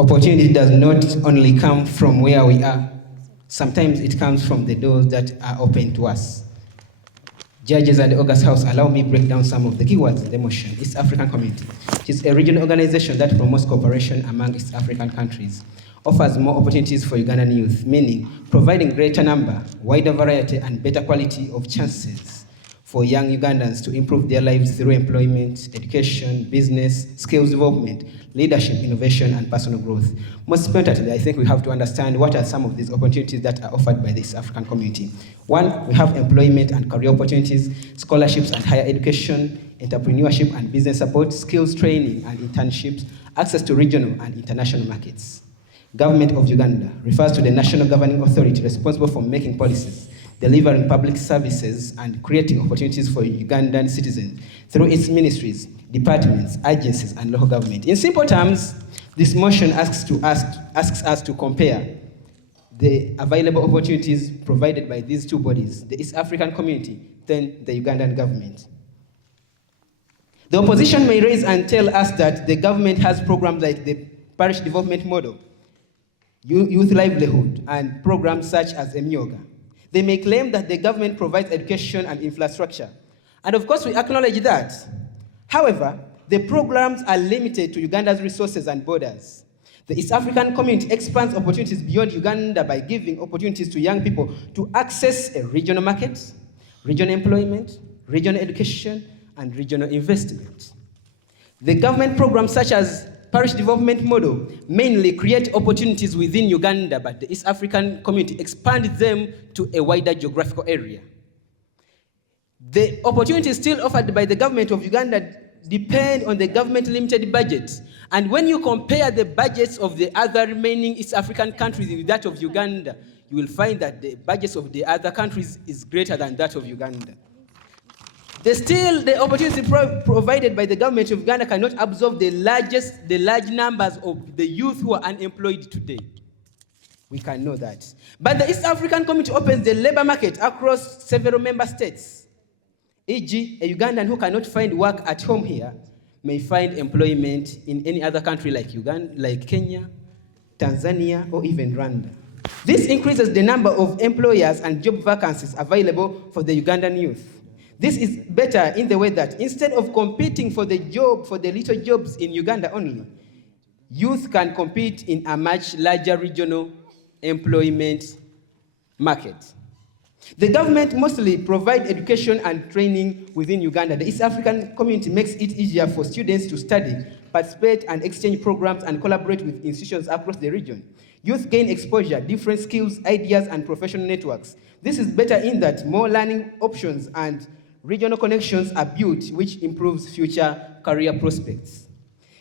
Opportunity does not only come from where we are, sometimes it comes from the doors that are open to us. Judges at the August House, allow me break down some of the keywords in the motion. East African Community. It is a regional organization that promotes cooperation among East African countries, offers more opportunities for Ugandan youth, meaning providing greater number, wider variety, and better quality of chances for young Ugandans to improve their lives through employment, education, business, skills development, leadership, innovation, and personal growth. Most importantly, I think we have to understand what are some of these opportunities that are offered by the East African community. One, we have employment and career opportunities, scholarships and higher education, entrepreneurship and business support, skills training and internships, access to regional and international markets. Government of Uganda refers to the national governing authority responsible for making policies, delivering public services, and creating opportunities for Ugandan citizens through its ministries, departments, agencies, and local government. In simple terms, this motion asks us to compare the available opportunities provided by these two bodies, the East African community, then the Ugandan government. The opposition may raise and tell us that the government has programs like the parish development model, youth livelihood, and programs such as Emyoga. They may claim that the government provides education and infrastructure. And of course, we acknowledge that. However, the programs are limited to Uganda's resources and borders. The East African community expands opportunities beyond Uganda by giving opportunities to young people to access a regional market, regional employment, regional education, and regional investment. The government programs such as parish development model mainly create opportunities within Uganda, but the East African community expands them to a wider geographical area. The opportunities still offered by the government of Uganda depend on the government limited budget. And when you compare the budgets of the other remaining East African countries with that of Uganda, you will find that the budgets of the other countries is greater than that of Uganda. The opportunity provided by the government of Uganda cannot absorb the large numbers of the youth who are unemployed today. We can know that. But the East African community opens the labor market across several member states. E.g., a Ugandan who cannot find work at home here may find employment in any other country like Uganda, like Kenya, Tanzania, or even Rwanda. This increases the number of employers and job vacancies available for the Ugandan youth. This is better in the way that instead of competing for the little jobs in Uganda only, youth can compete in a much larger regional employment market. The government mostly provides education and training within Uganda. The East African community makes it easier for students to study, participate and exchange programs, and collaborate with institutions across the region. Youth gain exposure, different skills, ideas, and professional networks. This is better in that more learning options and regional connections are built, which improves future career prospects.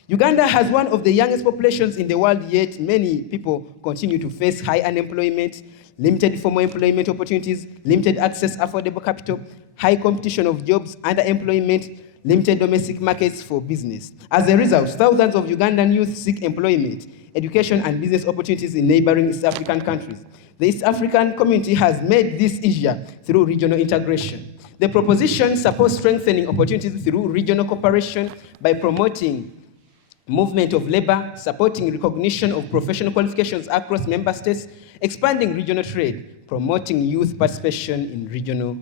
Uganda has one of the youngest populations in the world, yet many people continue to face high unemployment, limited formal employment opportunities, limited access to affordable capital, high competition of jobs, underemployment, limited domestic markets for business. As a result, thousands of Ugandan youth seek employment, education, and business opportunities in neighboring East African countries. The East African community has made this easier through regional integration. The proposition supports strengthening opportunities through regional cooperation by promoting movement of labor, supporting recognition of professional qualifications across member states, expanding regional trade, promoting youth participation in regional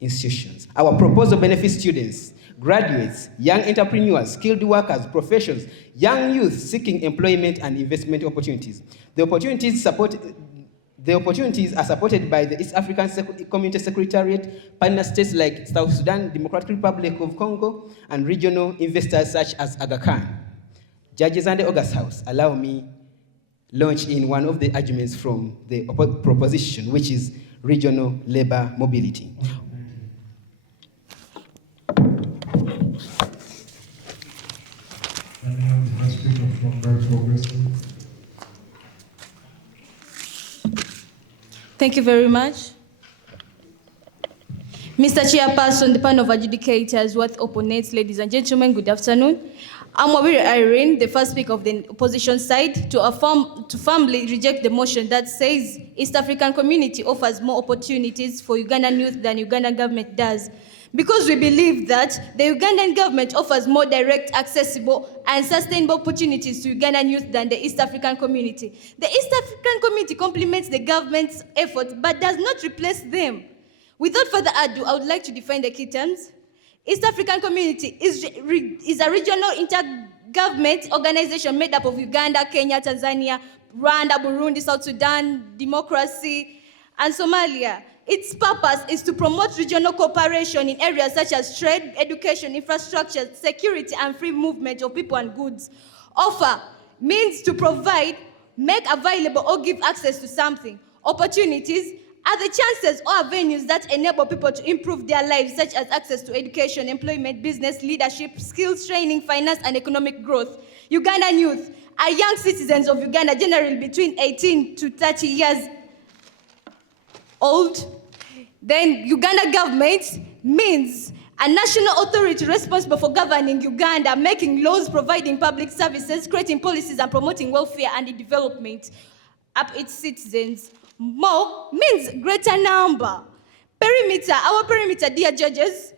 institutions. Our proposal benefits students, graduates, young entrepreneurs, skilled workers, professionals, young youth seeking employment and investment opportunities. The opportunities are supported by the East African Community Secretariat, partner states like South Sudan, Democratic Republic of Congo, and regional investors such as Aga Khan. Judges and the August House, allow me launch in one of the arguments from the proposition, which is regional labor mobility. Thank you very much. Mr. Chairperson, the panel of adjudicators, worth opponents, ladies and gentlemen, good afternoon. I'm Wabiri Irene, the first speaker of the opposition side, to firmly reject the motion that says East African community offers more opportunities for Ugandan youth than Ugandan government does. Because we believe that the Ugandan government offers more direct, accessible, and sustainable opportunities to Ugandan youth than the East African community. The East African community complements the government's efforts but does not replace them. Without further ado, I would like to define the key terms. East African Community is a regional intergovernment organization made up of Uganda, Kenya, Tanzania, Rwanda, Burundi, South Sudan, democracy, and Somalia. Its purpose is to promote regional cooperation in areas such as trade, education, infrastructure, security, and free movement of people and goods. Offer means to provide, make available, or give access to something. Opportunities are the chances or avenues that enable people to improve their lives, such as access to education, employment, business, leadership, skills training, finance, and economic growth. Ugandan youth are young citizens of Uganda, generally between 18 to 30 years old. Then Uganda government means a national authority responsible for governing Uganda, making laws, providing public services, creating policies, and promoting welfare and development of its citizens. More means greater number. Perimeter, our perimeter, dear judges,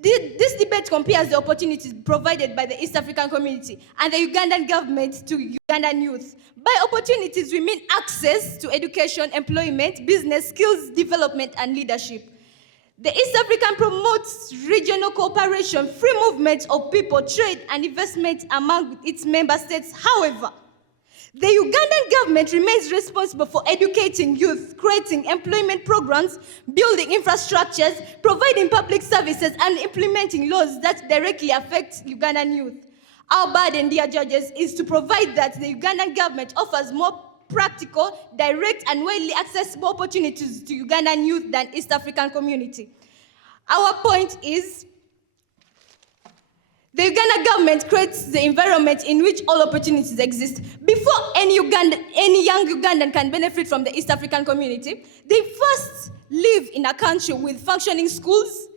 this debate compares the opportunities provided by the East African community and the Ugandan government to Ugandan youth. By opportunities, we mean access to education, employment, business, skills development, and leadership. The East African promotes regional cooperation, free movement of people, trade, and investment among its member states. However, the Ugandan government remains responsible for educating youth, creating employment programs, building infrastructures, providing public services, and implementing laws that directly affect Ugandan youth. Our burden, dear judges, is to provide that the Ugandan government offers more practical, direct, and widely accessible opportunities to Ugandan youth than East African community. Our point is, the Ugandan government creates the environment in which all opportunities exist. Before any young Ugandan can benefit from the East African community, they first live in a country with functioning schools,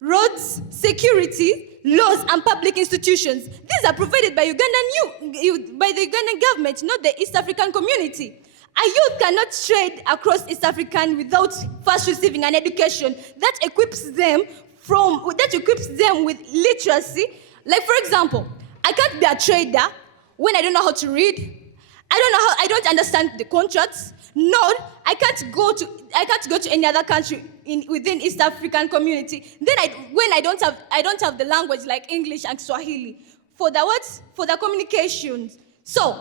roads, security, laws, and public institutions. These are provided by the Ugandan government, not the East African community. A youth cannot trade across East African without first receiving an education that equips them with literacy. Like, for example, I can't be a trader when I don't know how to read. I don't understand the contracts. Nor I can't go to any other country within East African community. Then when I don't have the language like English and Swahili for the communications. So,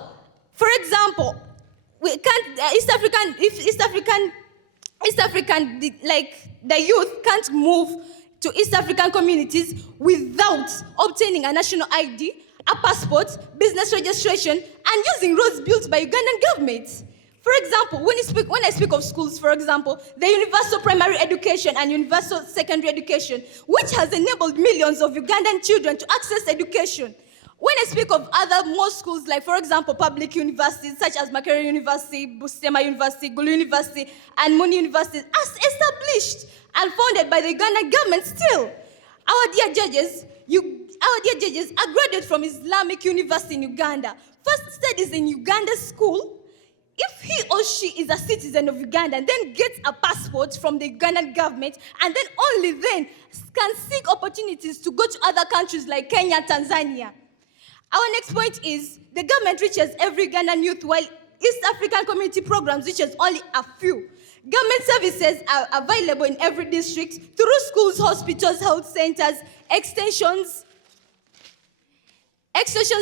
for example, we can't the youth can't move to East African communities without obtaining a national ID, a passport, business registration, and using roads built by Ugandan government. For example, when I speak of schools, for example, the universal primary education and universal secondary education, which has enabled millions of Ugandan children to access education. When I speak of more schools, like, for example, public universities such as Makerere University, Busema University, Gulu University, and Muni University, as established and founded by the Ugandan government still. Our dear judges are graduates from Islamic University in Uganda. First studies in Uganda school. If he or she is a citizen of Uganda and then gets a passport from the Ugandan government, and then only then can seek opportunities to go to other countries like Kenya, Tanzania. Our next point is the government reaches every Ugandan youth while East African community programs reaches only a few. Government services are available in every district through schools, hospitals, health centers, extensions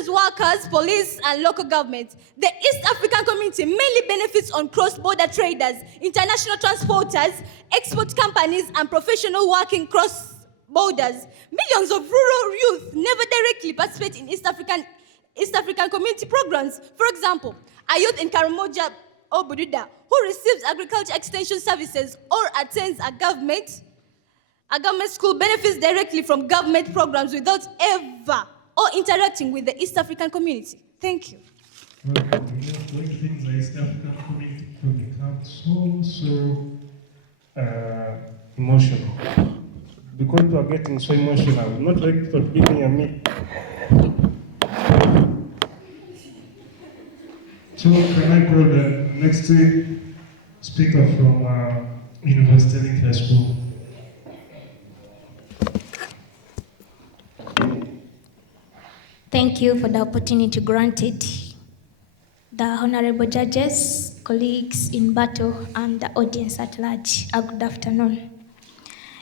workers, police, and local governments. The East African community mainly benefits on cross-border traders, international transporters, export companies, and professionals working cross borders. Millions of rural youth never directly participate in East African community programs. For example, a youth in Karamoja or Bududa who receives agriculture extension services or attends a government school benefits directly from government programs without ever or interacting with the East African community. Thank you. Well, when things like East African community can become so emotional. Because we are getting so emotional, not like people giving a me. So can I call the next speaker from University High School? Thank you for the opportunity granted. The honorable judges, colleagues in battle, and the audience at large, a good afternoon.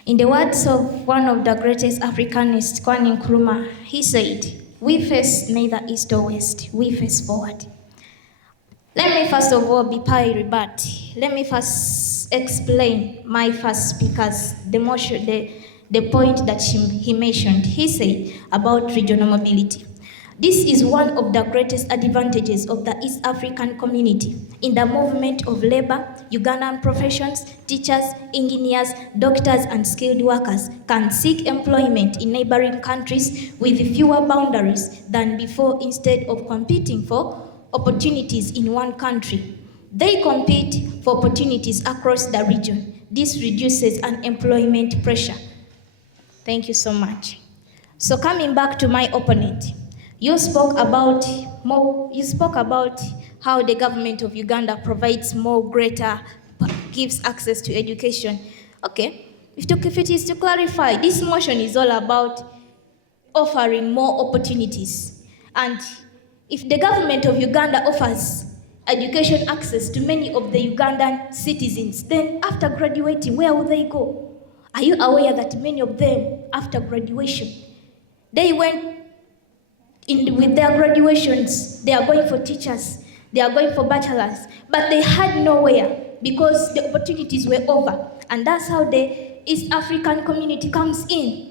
In the words of one of the greatest Africanists, Kwame Nkrumah, he said, "We face neither east or west, we face forward." Let me first of all be rebut. Let me first explain my first speaker's the point that he mentioned. He said about regional mobility. This is one of the greatest advantages of the East African community. In the movement of labor, Ugandan professions, teachers, engineers, doctors, and skilled workers can seek employment in neighboring countries with fewer boundaries than before, instead of competing for opportunities in one country. They compete for opportunities across the region. This reduces unemployment pressure. Thank you so much. So coming back to my opponent, you spoke about how the government of Uganda provides gives access to education. Okay, if it is to clarify, this motion is all about offering more opportunities. And if the government of Uganda offers education access to many of the Ugandan citizens, then after graduating, where will they go? Are you aware that many of them, after graduation, they went with their graduations, they are going for teachers, they are going for bachelors, but they had nowhere because the opportunities were over. And that's how the East African community comes in.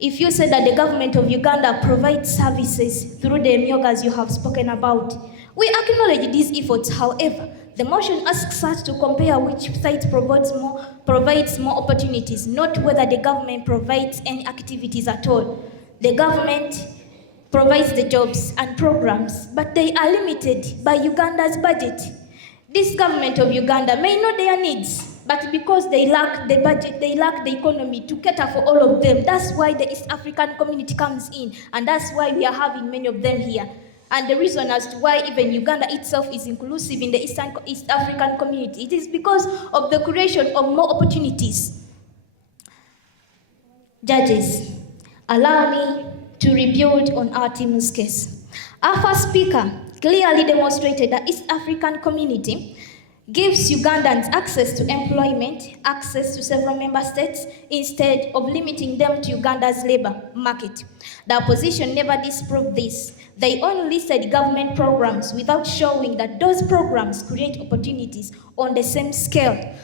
If you say that the government of Uganda provides services through the myogas you have spoken about, we acknowledge these efforts. However, the motion asks us to compare which site provides more opportunities, not whether the government provides any activities at all. The government provides the jobs and programs, but they are limited by Uganda's budget. This government of Uganda may know their needs, but because they lack the budget, they lack the economy to cater for all of them. That's why the East African community comes in, and that's why we are having many of them here. And the reason as to why even Uganda itself is inclusive in the East African community, it is because of the creation of more opportunities. Judges, allow me to rebuild on our team's case. Our first speaker clearly demonstrated that East African community gives Ugandans access to employment, access to several member states, instead of limiting them to Uganda's labor market. The opposition never disproved this. They only listed government programs without showing that those programs create opportunities on the same scale.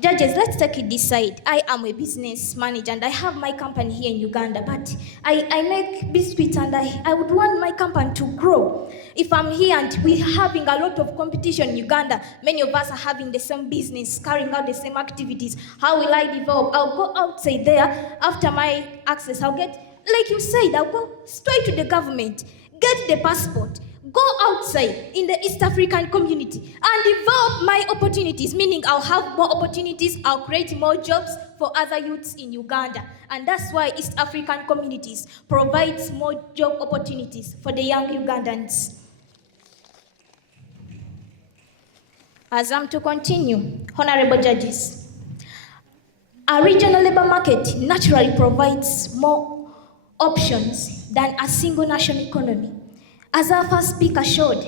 Judges, let's take it this side. I am a business manager and I have my company here in Uganda, but I make biscuits and I would want my company to grow. If I'm here and we're having a lot of competition in Uganda, many of us are having the same business, carrying out the same activities, how will I develop? I'll go outside there, after my access, I'll get, like you said, I'll go straight to the government, get the passport, go outside in the East African community and develop my opportunities, meaning I'll have more opportunities, I'll create more jobs for other youths in Uganda. And that's why East African communities provides more job opportunities for the young Ugandans. As I'm to continue, honorable judges, a regional labor market naturally provides more options than a single national economy. As our first speaker showed,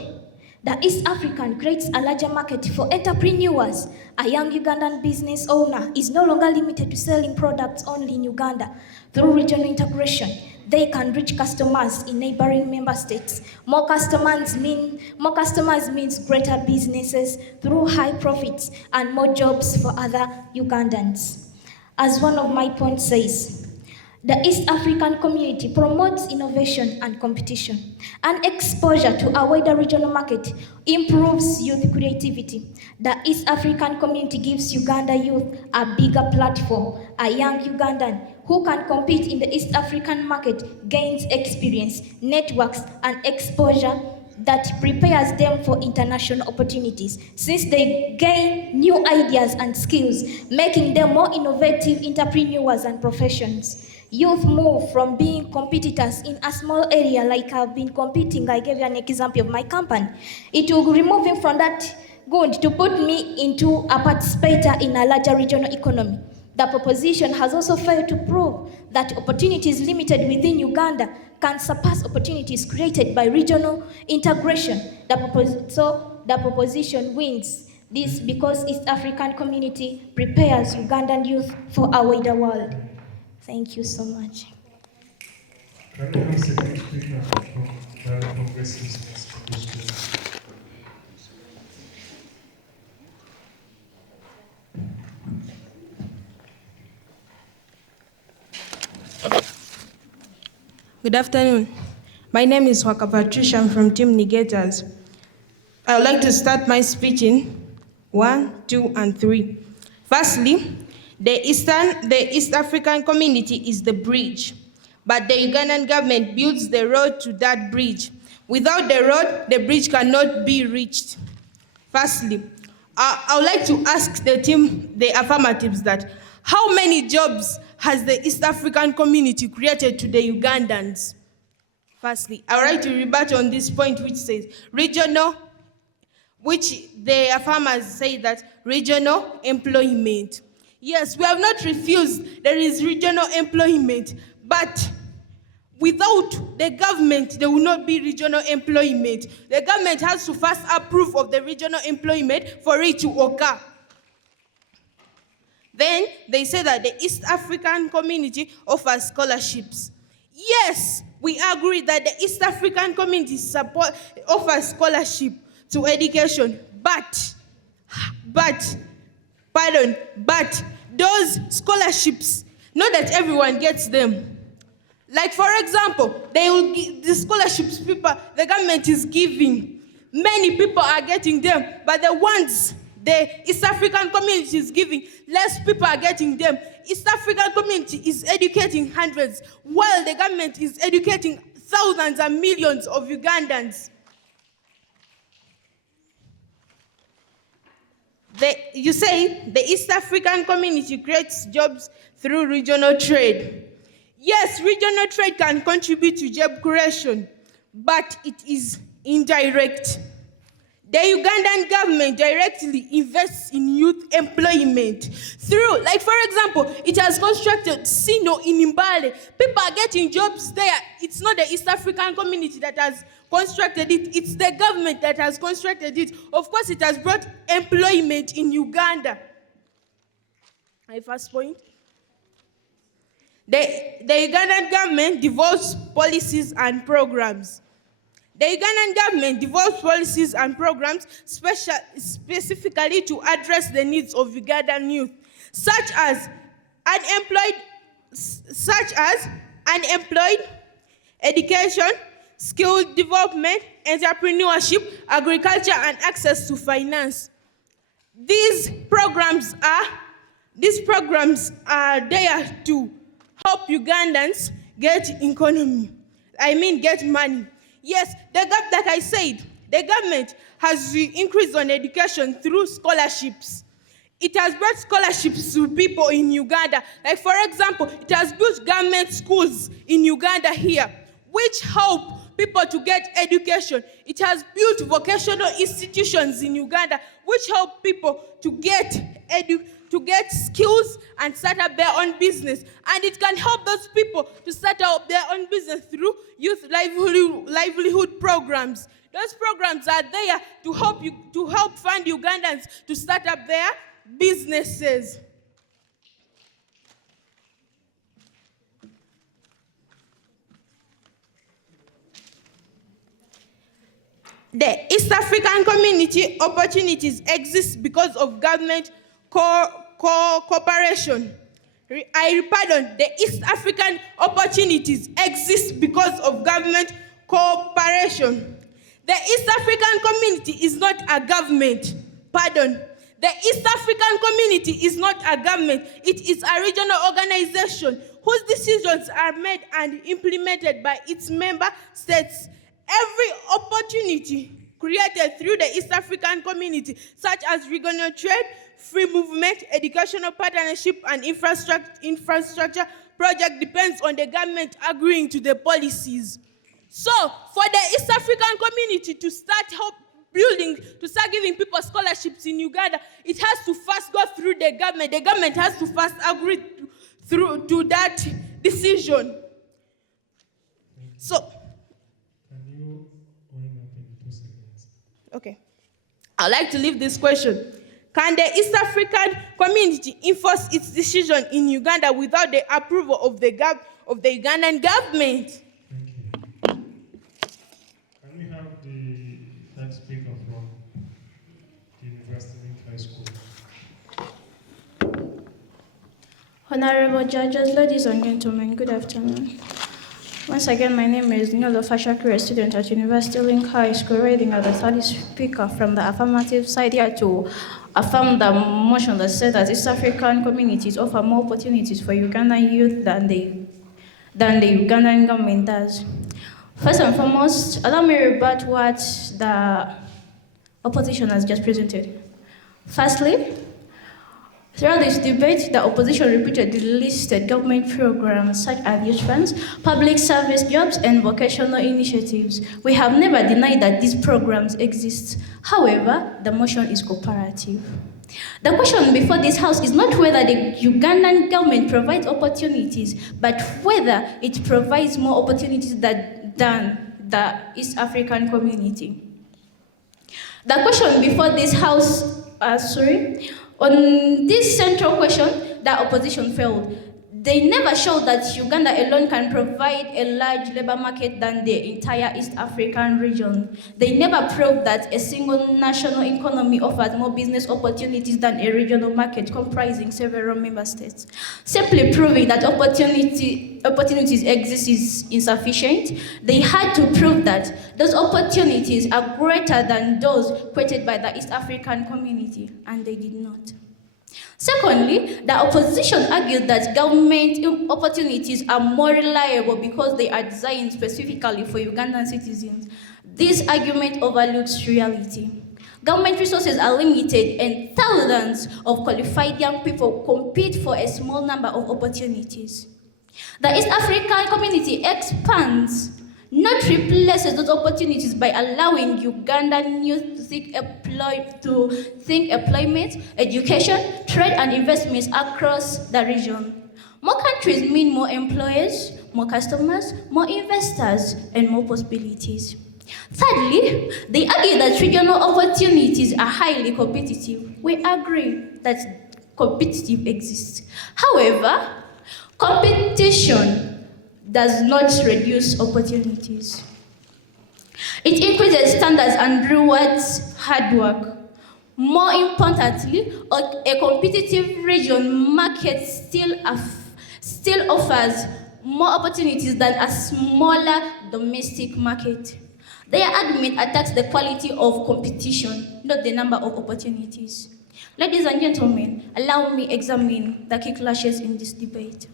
the East African creates a larger market for entrepreneurs. A young Ugandan business owner is no longer limited to selling products only in Uganda. Through regional integration, they can reach customers in neighboring member states. More customers means greater businesses through high profits and more jobs for other Ugandans. As one of my points says, the East African community promotes innovation and competition, and exposure to a wider regional market improves youth creativity. The East African community gives Uganda youth a bigger platform. A young Ugandan who can compete in the East African market gains experience, networks, and exposure that prepares them for international opportunities, since they gain new ideas and skills, making them more innovative entrepreneurs and professions. Youth move from being competitors in a small area, like I've been competing, I gave you an example of my company. It will remove me from that good to put me into a participator in a larger regional economy. The proposition has also failed to prove that opportunities limited within Uganda can surpass opportunities created by regional integration. So the proposition wins this because East African community prepares Ugandan youth for a wider world. Thank you so much. Can I have second speaker from the Congress? Good afternoon. My name is Waka Patricia. I'm from Team Negators. I would like to start my speech in 1, 2, and 3. Firstly, the East African community is the bridge, but the Ugandan government builds the road to that bridge. Without the road, the bridge cannot be reached. Firstly, I would like to ask the team, the affirmatives, that how many jobs has the East African community created to the Ugandans? Firstly, I would like to rebut on this point which says regional, which the affirmers say that regional employment. Yes, we have not refused there is regional employment, but without the government, there will not be regional employment. The government has to first approve of the regional employment for it to occur. Then they say that the East African community offers scholarships. Yes, we agree that the East African community offers scholarship to education, but those scholarships, not that everyone gets them. Like, for example, they will give the scholarships the government is giving. Many people are getting them, but the ones the East African community is giving, less people are getting them. East African community is educating hundreds, while the government is educating thousands and millions of Ugandans. You say the East African community creates jobs through regional trade. Yes, regional trade can contribute to job creation, but it is indirect. The Ugandan government directly invests in youth employment through, like, for example, it has constructed Sino in Mbale. People are getting jobs there. It's not the East African community that has constructed it. It's the government that has constructed it. Of course, it has brought employment in Uganda. My first point. The Ugandan government develops policies and programs. The Ugandan government develops policies and programs specifically to address the needs of Ugandan youth, such as unemployed, education, skill development, entrepreneurship, agriculture, and access to finance. These programs are there to help Ugandans get money. Yes, like I said, the government has increased on education through scholarships. It has brought scholarships to people in Uganda. Like, for example, it has built government schools in Uganda here, which help people to get education. It has built vocational institutions in Uganda, which help people to get skills and start up their own business. And it can help those people to start up their own business through youth livelihood programs. Those programs are there to help fund Ugandans to start up their businesses. The East African community opportunities exist because of government cooperation. The East African opportunities exist because of government cooperation. The East African community is not a government. The East African community is not a government. It is a regional organization whose decisions are made and implemented by its member states every opportunity created through the East African community, such as regional trade, free movement, educational partnership, and infrastructure project depends on the government agreeing to the policies. So, for the East African community to start giving people scholarships in Uganda, it has to first go through the government. The government has to first agree to that decision. So, Can you wind up in 2 seconds? okay. I'd like to leave this question. Can the East African community enforce its decision in Uganda without the approval of the Ugandan government? Thank you. Can we have the next speaker from the University Link High School? Honorable judges, ladies and gentlemen, good afternoon. Once again, my name is Nolo Fashakri, a student at University Link High School, reading as the third speaker from the affirmative side here to affirm the motion that said that East African communities offer more opportunities for Ugandan youth than the Ugandan government does. First and foremost, allow me to rebut what the opposition has just presented. Firstly, throughout this debate, the opposition repeatedly listed government programs such as youth funds, public service jobs, and vocational initiatives. We have never denied that these programs exist. However, the motion is comparative. The question before this House is not whether the Ugandan government provides opportunities, but whether it provides more opportunities than the East African community. The question before this House, on this central question, the opposition failed. They never showed that Uganda alone can provide a large labor market than the entire East African region. They never proved that a single national economy offers more business opportunities than a regional market comprising several member states. Simply proving that opportunities exist is insufficient. They had to prove that those opportunities are greater than those created by the East African community, and they did not. Secondly, the opposition argued that government opportunities are more reliable because they are designed specifically for Ugandan citizens. This argument overlooks reality. Government resources are limited and thousands of qualified young people compete for a small number of opportunities. The East African community expands, not replaces those opportunities by allowing Ugandan youth to think employment, education, trade, and investments across the region. More countries mean more employers, more customers, more investors, and more possibilities. Thirdly, they argue that regional opportunities are highly competitive. We agree that competitive exists. However, competition does not reduce opportunities. It increases standards and rewards hard work. More importantly, a competitive region market still offers more opportunities than a smaller domestic market. Their argument attacks the quality of competition, not the number of opportunities. Ladies and gentlemen, allow me examine the key clashes in this debate.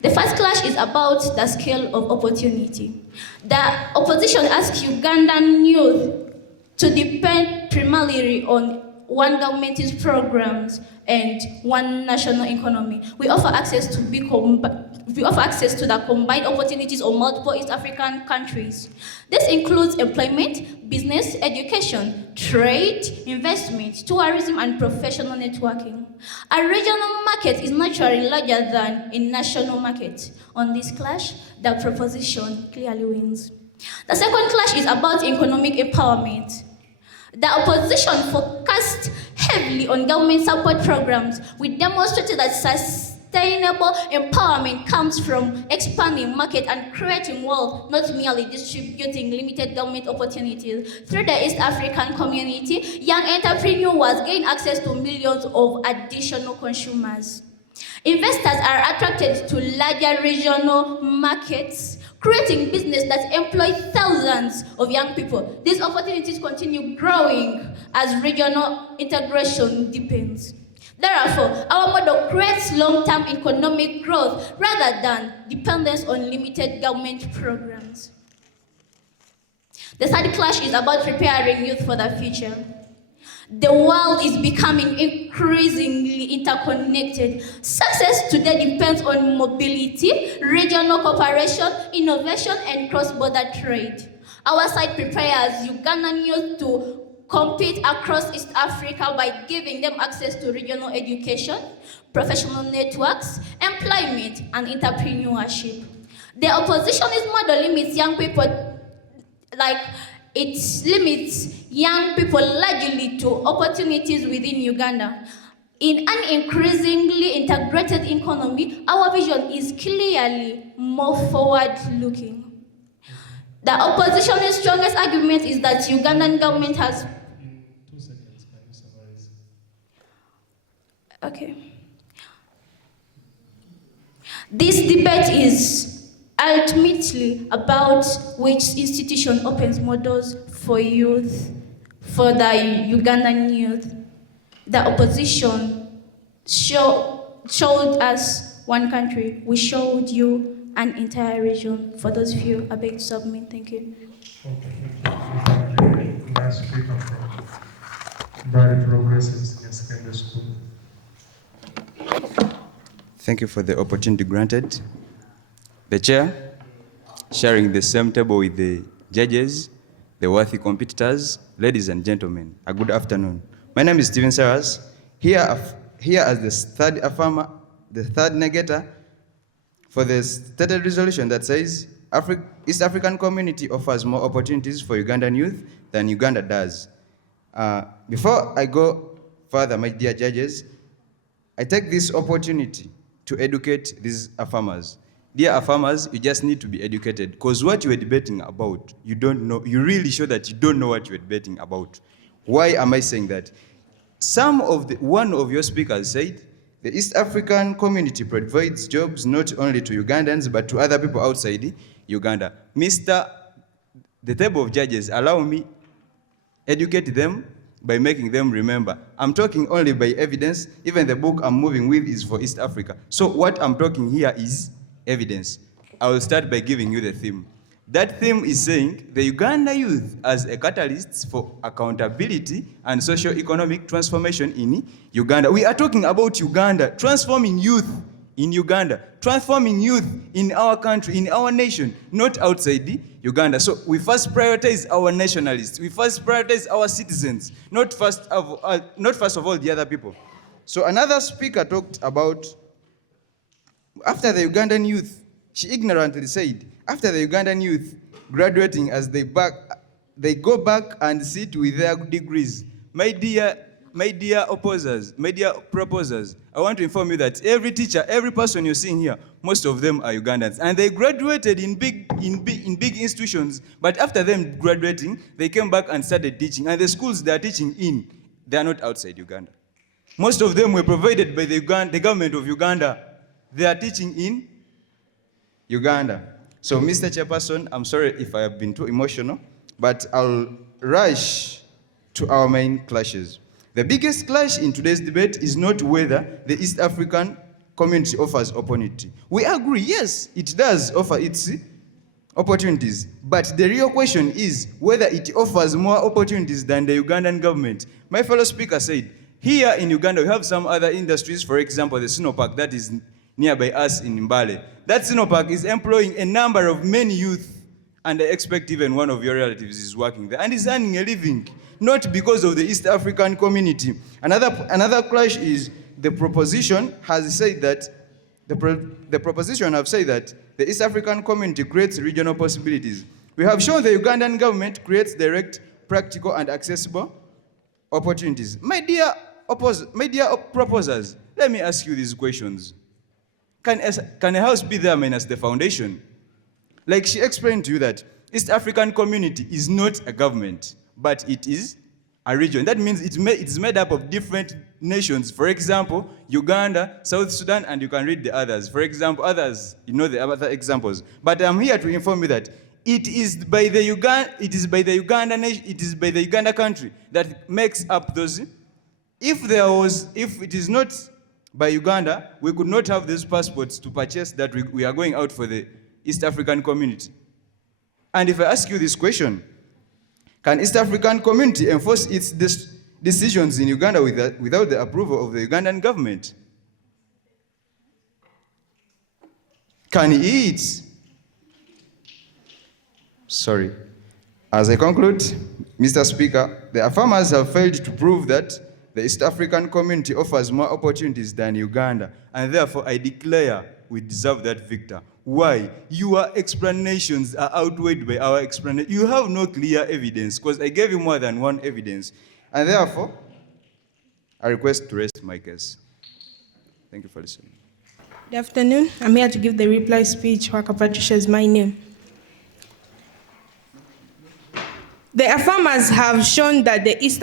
The first clash is about the scale of opportunity. The opposition asks Ugandan youth to depend primarily on one government's programs and one national economy. We offer access to the combined opportunities of multiple East African countries. This includes employment, business, education, trade, investment, tourism, and professional networking. A regional market is naturally larger than a national market. On this clash, the proposition clearly wins. The second clash is about economic empowerment. The opposition focused heavily on government support programs. We demonstrated that sustainable empowerment comes from expanding market and creating wealth, not merely distributing limited government opportunities. Through the East African community, young entrepreneurs gain access to millions of additional consumers. Investors are attracted to larger regional markets, creating business that employ thousands of young people. These opportunities continue growing as regional integration deepens. Therefore, our model creates long-term economic growth rather than dependence on limited government programs. The third clash is about preparing youth for the future. The world is becoming increasingly interconnected. Success today depends on mobility, regional cooperation, innovation, and cross-border trade. Our side prepares Ugandan youth to compete across East Africa by giving them access to regional education, professional networks, employment, and entrepreneurship. The oppositionist model limits young people it limits young people largely to opportunities within Uganda. In an increasingly integrated economy, our vision is clearly more forward-looking. The opposition's strongest argument is that Ugandan government has... In 2 seconds, can you summarize? Okay. This debate is ultimately about which institution opens more doors for youth, for the Ugandan youth. The opposition showed us one country. We showed you an entire region. For those of you, I beg to submit. Thank you. Okay, last speaker from Bari Progressive Senior Secondary School. Thank you for the opportunity granted. The chair, sharing the same table with the judges, the worthy competitors, ladies and gentlemen, a good afternoon. My name is Stephen Saras, here as the third negator for the stated resolution that says East African community offers more opportunities for Ugandan youth than Uganda does. Before I go further, my dear judges, I take this opportunity to educate these affirmers. Dear affirmers, you just need to be educated, because what you are debating about, you don't know, you really show that you don't know what you are debating about. Why am I saying that? One of your speakers said, the East African community provides jobs not only to Ugandans, but to other people outside Uganda. The table of judges, allow me educate them by making them remember. I'm talking only by evidence. Even the book I'm moving with is for East Africa. So what I'm talking here is evidence. I will start by giving you the theme. That theme is saying the Uganda youth as a catalyst for accountability and socio-economic transformation in Uganda. We are talking about Uganda, transforming youth in Uganda, transforming youth in our country, in our nation, not outside Uganda. So we first prioritize our nationalists. We first prioritize our citizens, not first of all the other people. So another speaker talked about after the Ugandan youth, she ignorantly said, after the Ugandan youth graduating as they go back and sit with their degrees. My dear opposers, my dear proposers, I want to inform you that every teacher, every person you're seeing here, most of them are Ugandans. And they graduated in big institutions, but after them graduating, they came back and started teaching. And the schools they are teaching in, they are not outside Uganda. Most of them were provided by the government of Uganda. They are teaching in Uganda. So, Mr. Chairperson, I'm sorry if I have been too emotional, but I'll rush to our main clashes. The biggest clash in today's debate is not whether the East African community offers opportunity. We agree, yes, it does offer its opportunities, but the real question is whether it offers more opportunities than the Ugandan government. My fellow speaker said, here in Uganda, we have some other industries, for example, the Sinopark that is nearby us in Mbale. That Sinopark is employing a number of many youth, and I expect even one of your relatives is working there, and is earning a living, not because of the East African community. Another clash is the proposition has said that, the proposition have said that the East African community creates regional possibilities. We have shown the Ugandan government creates direct, practical, and accessible opportunities. My dear proposers, let me ask you these questions. Can a house be there minus the foundation? Like she explained to you that East African community is not a government, but it is a region. That means it's made up of different nations. For example, Uganda, South Sudan, and you can read the others. For example, others, you know the other examples. But I'm here to inform you that it is by the Uganda country that makes up those. If it is not by Uganda, we could not have these passports to purchase that we are going out for the East African community. And if I ask you this question, Can East African Community enforce its decisions in Uganda without the approval of the Ugandan government? Can it? Sorry. As I conclude, Mr. Speaker, the affirmers have failed to prove that the East African Community offers more opportunities than Uganda, and therefore I declare we deserve that victor. Why? Your explanations are outweighed by our explanation. You have no clear evidence, because I gave you more than one evidence. And therefore, I request to rest my case. Thank you for listening. Good afternoon. I'm here to give the reply speech. Waka Patricia is my name. The affirmers have shown that the East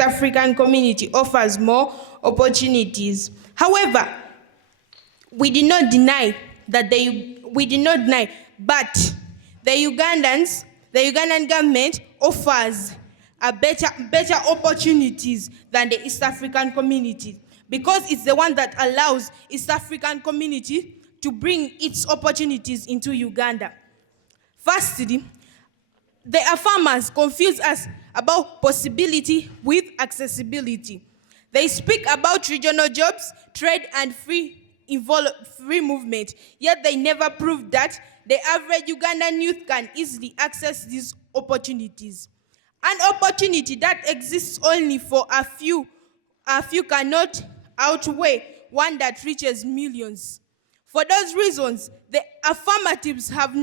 African Community offers more opportunities. However, we did not deny, but the Ugandan government offers a better opportunities than the East African Community, because it's the one that allows East African Community to bring its opportunities into Uganda. Firstly, the affirmers confuse us about possibility with accessibility. They speak about regional jobs, trade, and free movement, yet they never prove that the average Ugandan youth can easily access these opportunities. An opportunity that exists only for a few cannot outweigh one that reaches millions. For those reasons, the affirmative have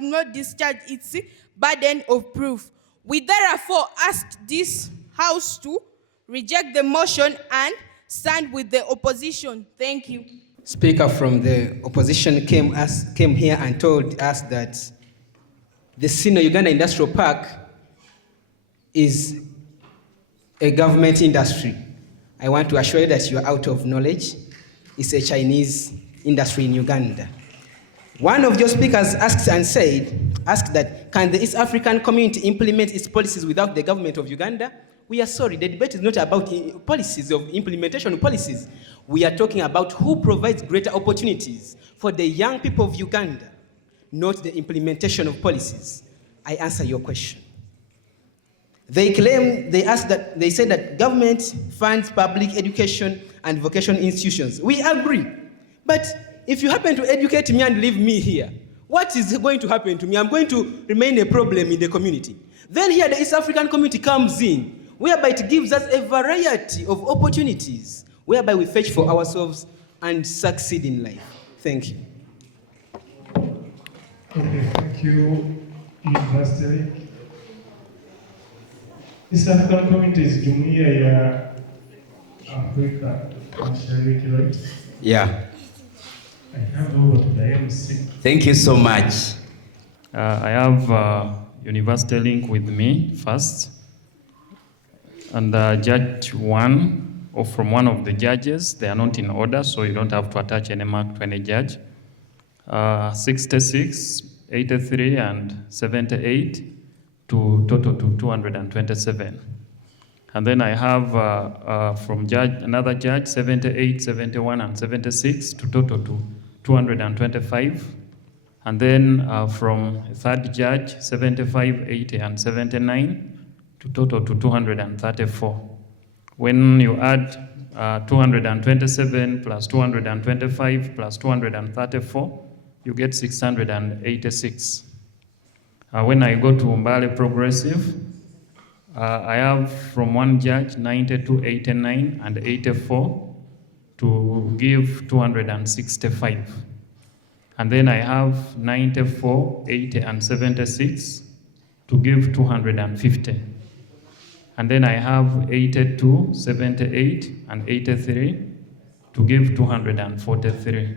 not discharged its burden of proof. We therefore ask this House to reject the motion and stand with the opposition. Thank you. Speaker from the opposition came here and told us that the Sino-Uganda Industrial Park is a government industry. I want to assure you that you are out of knowledge. It's a Chinese industry in Uganda. One of your speakers asked that, can the East African Community implement its policies without the government of Uganda? We are sorry, the debate is not about policies of implementation of policies. We are talking about who provides greater opportunities for the young people of Uganda, not the implementation of policies. I answer your question. They said that government funds public education and vocational institutions. We agree. But if you happen to educate me and leave me here, what is going to happen to me? I'm going to remain a problem in the community. Then here the East African Community comes in, whereby it gives us a variety of opportunities, whereby we fetch for ourselves and succeed in life. Thank you. Okay, thank you, University. East African Community is Jumuiya ya Afrika Mashariki, right? Yeah. I hand over to the MC. Thank you so much. I have University Link with me first. And Judge 1, or from one of the judges, they are not in order, so you don't have to attach any mark to any judge. 66, 83, and 78 to total to 227. And then I have from another judge, 78, 71, and 76 to total to 225. And then from a third judge, 75, 80, and 79 to total to 234. When you add 227 plus 225 plus 234, you get 686. When I go to Mbale Progressive, I have from one judge 92, 89, and 84 to give 265. And then I have 94, 80, and 76 to give 250. And then I have 82, 78, and 83 to give 243.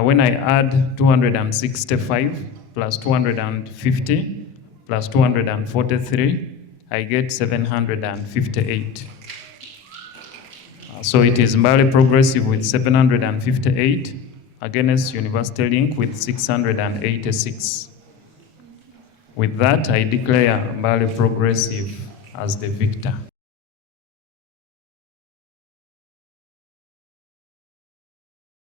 When I add 265 plus 250 plus 243, I get 758. So it is Mbale Progressive with 758 against University Link with 686. With that, I declare Mbale Progressive as the victor.